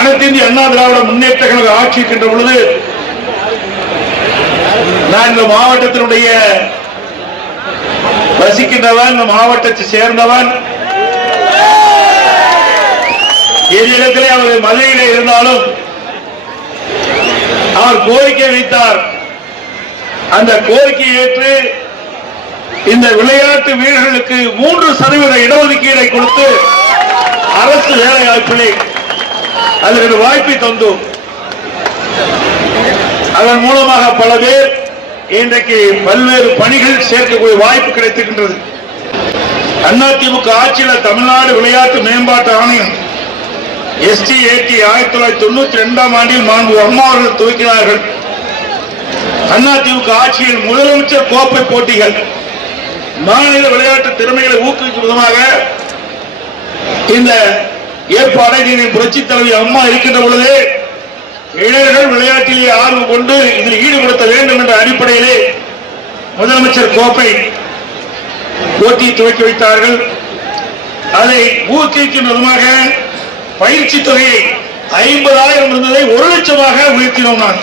அனைத்து இந்திய அண்ணா திராவிட முன்னேற்ற கழக ஆட்சி இருக்கின்ற பொழுது நான் இந்த மாவட்டத்தினுடைய வசிக்கின்றவன் இந்த மாவட்டத்தை சேர்ந்தவன். என்னிடத்திலே அவர் மதுரையிலே இருந்தாலும் அவர் கோரிக்கை வைத்தார். அந்த கோரிக்கையை ஏற்று இந்த விளையாட்டு வீரர்களுக்கு மூன்று சதவீத இடஒதுக்கீடை கொடுத்து அரசு வேலை வாய்ப்பிலே அதற்கு வாய்ப்பை தந்தோம் அதன் மூலமாக பல பேர் இன்றைக்கு பல்வேறு பணிகள் சேர்க்கக்கூடிய வாய்ப்பு கிடைத்திருக்கின்றது. அதிமுக ஆட்சியில் தமிழ்நாடு விளையாட்டு மேம்பாட்டு ஆணையம் எஸ்டி ஏடி ஆயிரத்தி தொள்ளாயிரத்தி தொண்ணூத்தி இரண்டாம் ஆண்டில் மாண்பு அம்மா அவர்கள் துவக்கினார்கள். அதிமுக ஆட்சியில் முதலமைச்சர் கோப்பை போட்டிகள் மாநில விளையாட்டு திறமைகளை ஊக்குவிக்கும் விதமாக இந்த ஏற்பாடை நீங்கள் புரட்சி தலைவி அம்மா இருக்கின்ற பொழுது இளைஞர்கள் விளையாட்டிலே ஆர்வம் கொண்டு இதில் ஈடுபடுத்த வேண்டும் என்ற அடிப்படையிலே முதலமைச்சர் கோப்பை போட்டியை துவக்கி வைத்தார்கள். அதை ஊக்குவிக்கும் விதமாக பயிற்சி தொகையை ஐம்பதாயிரம் இருந்ததை ஒரு லட்சமாக உயர்த்தினோம் நான்.